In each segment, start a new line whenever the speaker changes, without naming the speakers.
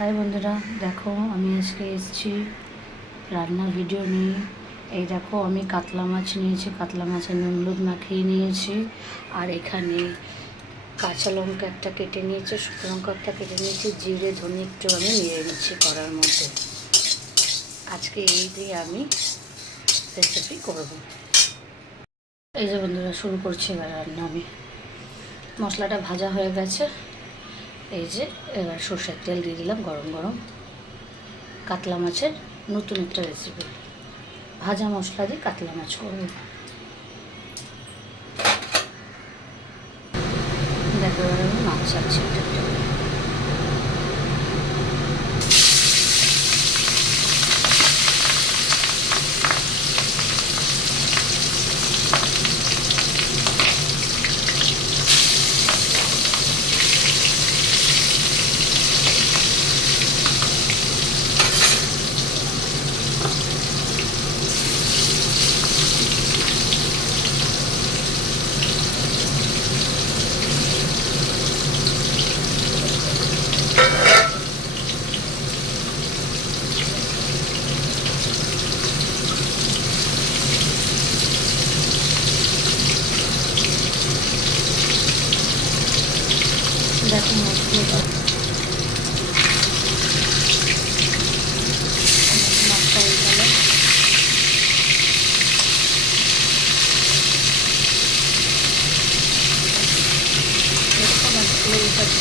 High বন্ধুরা, দেখো আমি আজকে এসেছি রান্নার ভিডিও নিয়ে। এই দেখো, আমি কাতলা মাছ নিয়েছি, কাতলা মাছের নুন হলুদ মাখিয়ে নিয়েছি। আর এখানে কাঁচা লঙ্কা একটা কেটে নিয়েছি, শুকনো লঙ্কা একটা কেটে নিয়েছি, জিরে, ধনে একটু আমি নিয়ে নিচ্ছি করার মধ্যে। আজকে এই দিয়ে আমি রেসিপি করব। এই যে বন্ধুরা, শুরু করছি এবার রান্না আমি। মশলাটা ভাজা হয়ে গেছে। এই যে, এবার সর্ষের তেল দিয়ে দিলাম গরম গরম। কাতলা মাছের নতুন একটা রেসিপি ভাজা মশলা দিয়ে কাতলা মাছ করব। দেখো মাছ ছাড়ছি।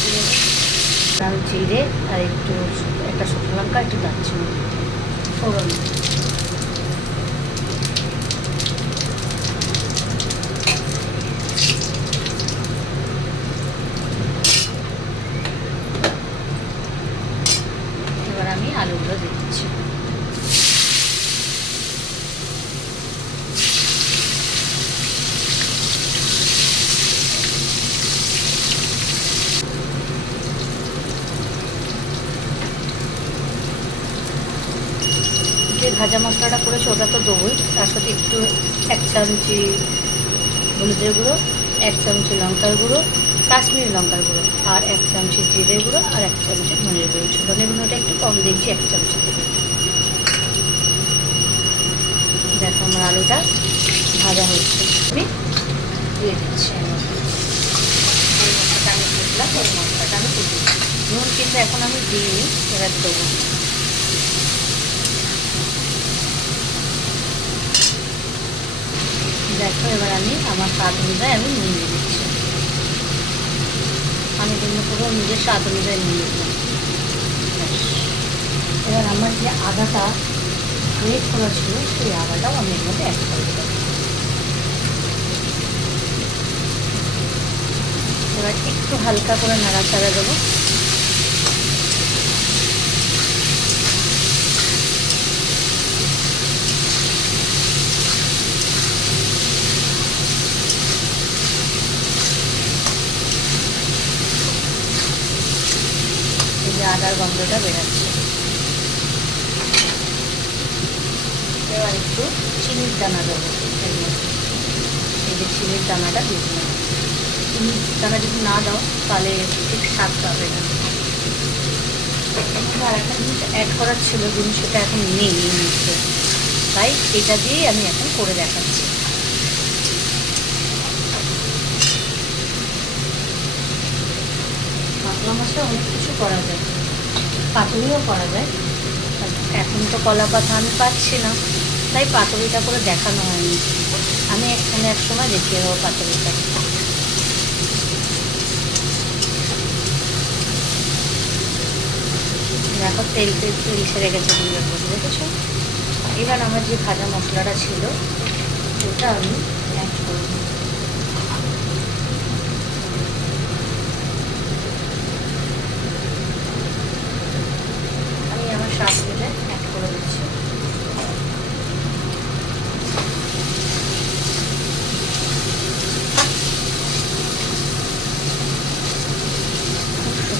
দিয়ে লাল জিরে আর একটু একটা শুকনো লঙ্কা একটু দারচিনি। ফোড়ন এবার আমি আলুগুলো দিয়ে দিচ্ছি যে ভাজা মশলাটা করেছে, ওটা তো দেবোই তার সাথে একটু এক চামচি হলুদের গুঁড়ো, এক চামচি লঙ্কার গুঁড়ো, কাশ্মীরি লঙ্কার গুঁড়ো, আর এক চামচি জিরে গুঁড়ো, আর এক চামচি ধনের গুঁড়ো। ধনের গুঁড়োটা একটু কম দিয়েছি এক চামচি। দেখো আমার আলুটা ভাজা হচ্ছে। আমি দিয়ে দিচ্ছি। মশলাটা আমি মশলাটা আমি নুন কিন্তু এখন আমি দিইনি, এবার দেবো। দেখো, এবার আমি আমার স্বাদ অনুযায়ী আমি নিয়ে দিচ্ছি আমি কিন্তু পুরো নিজের স্বাদ অনুযায়ী নিয়ে নিলাম। এবার আমার যে আদাটা গ্রেট করা ছিল, সেই আদাটাও আমি এর মধ্যে অ্যাড করে দিলাম। এবার একটু হালকা করে নাড়াচাড়া দেবো। এই গন্ধটা বেরাচ্ছে। এবার একটু চিনির দানা দেবো। এই যে চিনির দানাটা চিনির দানা যদি না দাও, তাহলে ঠিক স্বাদ পাবে না। জিনিস অ্যাড করার ছিল, কিন্তু সেটা এখন নেই এই মুহূর্তে। তাই এটা দিয়েই আমি এখন করে দেখাচ্ছি। কাতলা মাছে অনেক কিছু করা যায়। পাতুরিও করা যায়। এখন তো কলা পাতা আমি পাচ্ছি না। তাই পাতুরিটা করে দেখানো হয়নি। আমি এখানে এক সময় দেখিয়ে দেবো পাতুরিটা। দেখো তেল তেল তেল ছেড়ে গেছে দুধের মধ্যে দেখেছ এবার আমার যে ভাজা মশলাটা ছিল, ওটা আমি অ্যাড করব আমি আমার স্বাদ অনুযায়ী অ্যাড করে দিচ্ছি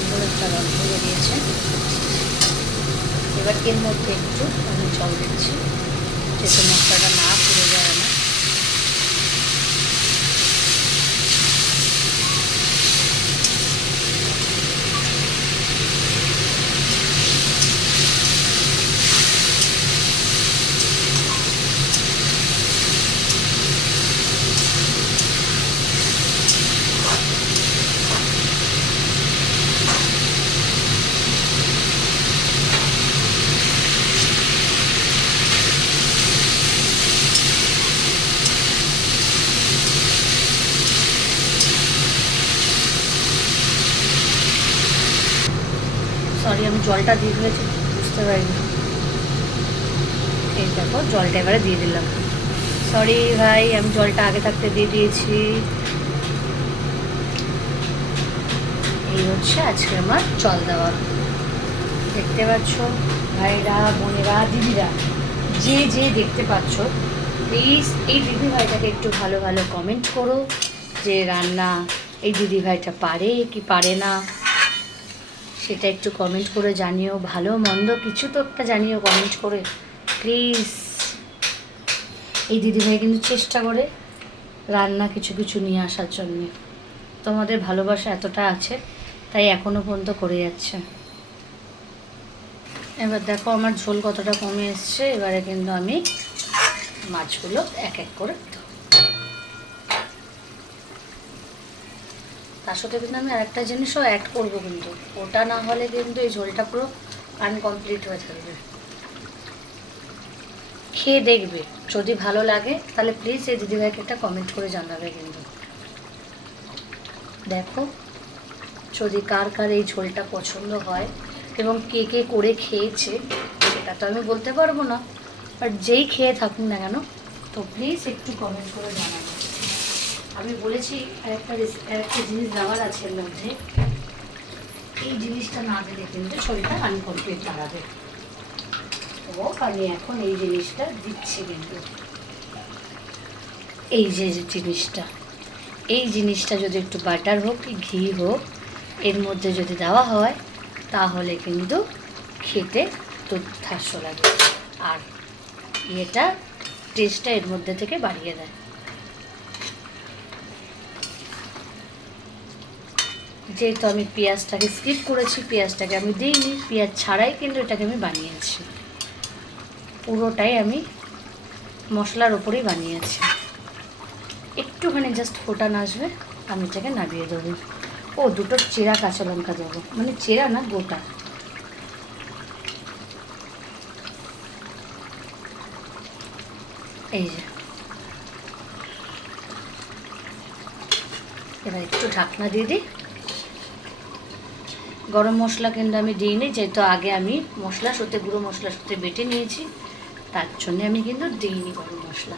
খুব একটা গন্ধ বেরিয়েছে এবার এর মধ্যে একটু আমি জল দিচ্ছি। যাতে মশলাটা না পুড়ে যায় না সরি আমি জলটা দিয়ে দিয়েছি। বুঝতে পারিনি। এই দেখো, জলটা এবারে দিয়ে দিলাম। সরি ভাই, আমি জলটা আগে থাকতে দিয়ে দিয়েছি। এই হচ্ছে আজকে আমার জল দেওয়া। দেখতে পাচ্ছ, ভাইরা, বোনেরা, দিদিরা, যে যে দেখতে পাচ্ছ প্লিজ এই দিদি ভাইটাকে একটু ভালো ভালো কমেন্ট করো যে রান্না এই দিদি ভাইটা পারে কি পারে না। সেটা একটু কমেন্ট করে জানিও। ভালো, মন্দ, কিছু তো একটা জানিও কমেন্ট করে। প্লিজ এই দিদিভাই কিন্তু চেষ্টা করে রান্না কিছু কিছু নিয়ে আসার জন্যে। তোমাদের ভালোবাসা এতটা আছে, তাই এখনও পর্যন্ত করে যাচ্ছে। এবার দেখো, আমার ঝোল কতটা কমে এসছে। এবারে কিন্তু আমি মাছগুলো এক এক করে দেবো। তার সাথে কিন্তু আমি আরেকটা জিনিসও অ্যাড করব কিন্তু। ওটা না হলে কিন্তু এই ঝোলটা পুরো আনকমপ্লিট হয়ে থাকবে খেয়ে দেখবে। যদি ভালো লাগে, তাহলে প্লিজ এই দিদিভাইকে একটা কমেন্ট করে জানাবে কিন্তু। দেখো, যদি কার কার এই ঝোলটা পছন্দ হয় এবং কে কে করে খেয়েছে, সেটা তো আমি বলতে পারব না। বাট যেই খেয়ে থাকুন না কেন, তো প্লিজ একটু কমেন্ট করে জানাবে। আমি বলেছি রেসি- আরেকটা জিনিস দেওয়ার আছে এর মধ্যে। এই জিনিসটা না দিলে কিন্তু ছবিটা আনকমপ্লিট দাঁড়াবে ও, আমি এখন এই জিনিসটা দিচ্ছি কিন্তু। এই যে যে জিনিসটা, এই জিনিসটা যদি একটু বাটার হোক কি ঘি হোক, এর মধ্যে যদি দেওয়া হয়, তাহলে কিন্তু খেতে দুর্ধাস্য লাগে। আর এটা টেস্টটা এর মধ্যে থেকে বাড়িয়ে দেয়। যেহেতু আমি পেঁয়াজটাকে স্কিপ করেছি, পেঁয়াজটাকে আমি দিইনি, পেঁয়াজ ছাড়াই কিন্তু এটাকে আমি বানিয়েছি। পুরোটাই আমি মশলার ওপরেই বানিয়েছি। একটুখানি জাস্ট ফোটান আসবে, আমি এটাকে নামিয়ে দেবো। ও, দুটো চেরা কাঁচা লঙ্কা দেবো। মানে চেরা না, গোটা। এই যে। এবার একটু ঢাকনা দিয়ে দিই। গরম মশলা কিন্তু আমি দিইনি, যেহেতু আগে আমি মশলা সত্যি গুঁড়ো মশলা সত্যি বেটে নিয়েছি, তার জন্য আমি কিন্তু দিইনি গরম মশলা।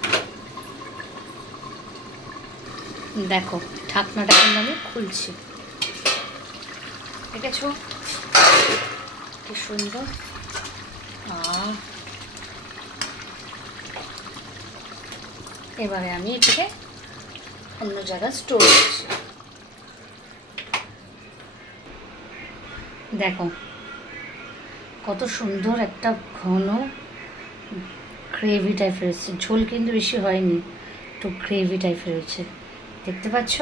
দেখো, ঢাকনাটা কিন্তু আমি খুলছি। দেখেছ? কি সুন্দর। আহ। এবারে আমি এটাকে অন্য জায়গায় স্টোর করছি। দেখো, কত সুন্দর একটা ঘন গ্রেভি টাইপের হচ্ছে। ঝোল কিন্তু বেশি হয়নি, একটু গ্রেভি টাইপের হয়েছে দেখতে পাচ্ছ?